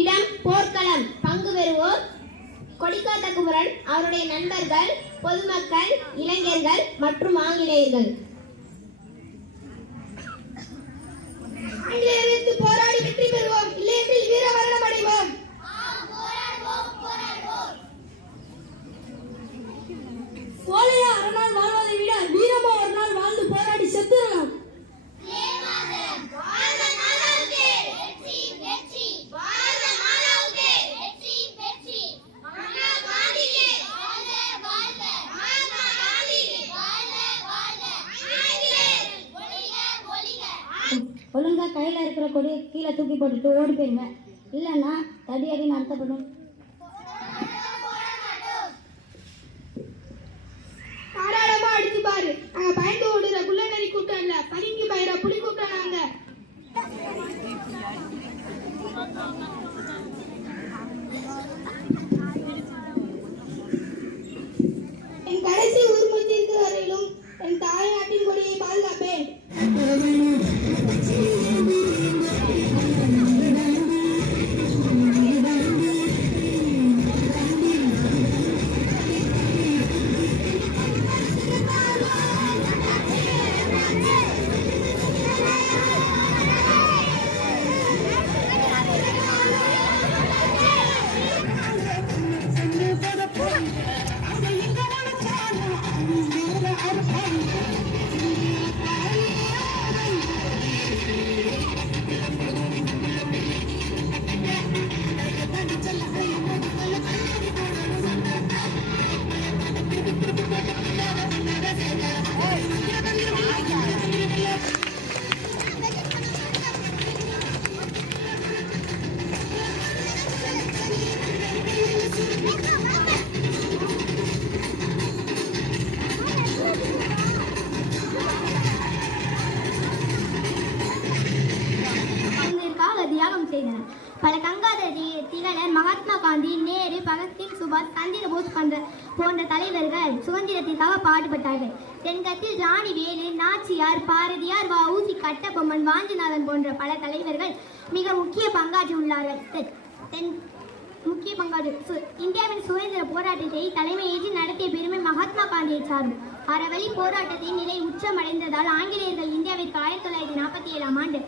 இடம் போர்க்களம். பங்கு பெறுவோர் கொடிக்காத்த குமரன், அவருடைய நண்பர்கள், பொதுமக்கள், இளைஞர்கள் மற்றும் ஆங்கிலேயர்கள். போராடி வெற்றி பெறுவோம், இல்லையென்றில் வீர மரணம் அடைவோம். கோழையா அரணால் வாழ்வதை விட வீரமா ஒரு நாள் வாழ்ந்து போராடி செத்துறலாம். ஒழுங்கா கையில இருக்கிற கொடியை கீழே தூக்கி போட்டுட்டு ஓடி போயிருங்க, இல்லைன்னா தடியடி நடத்தப்படும். தாராளமா அடிச்சு பாரு. நாங்க பயந்து ஓடுற குள்ளநரி கூட்டம் இல்ல, பதுங்கி பயிர புலி கூட்டம். நாங்க என் கடைசி உயிர்மூச்சிற்கு வரையிலும் என் தாய் நாட்டின் கொடியை பாதுகாப்பேன். பல கங்காதர் திலகர், மகாத்மா காந்தி, நேரு, பகத்சிங், சுபாஷ் சந்திர போஸ் போன்ற தலைவர்கள் சுதந்திரத்திற்காக பாடுபட்டார்கள். தென்கத்தில் ராணி வேலு, நாச்சியார், பாரதியார், வ.உ.சி. கட்டபொம்மன், வாஞ்சிநாதன் போன்ற பல தலைவர்கள் மிக முக்கிய பங்காற்றியுள்ளார்கள். இந்தியாவின் சுதந்திர போராட்டத்தை தலைமையேற்று நடத்திய பெருமை மகாத்மா காந்தியை சாரும். அறவழி போராட்டத்தின் நிலை உச்சமடைந்ததால் ஆங்கிலேயர்கள் இந்தியாவிற்கு 1947 ஆண்டு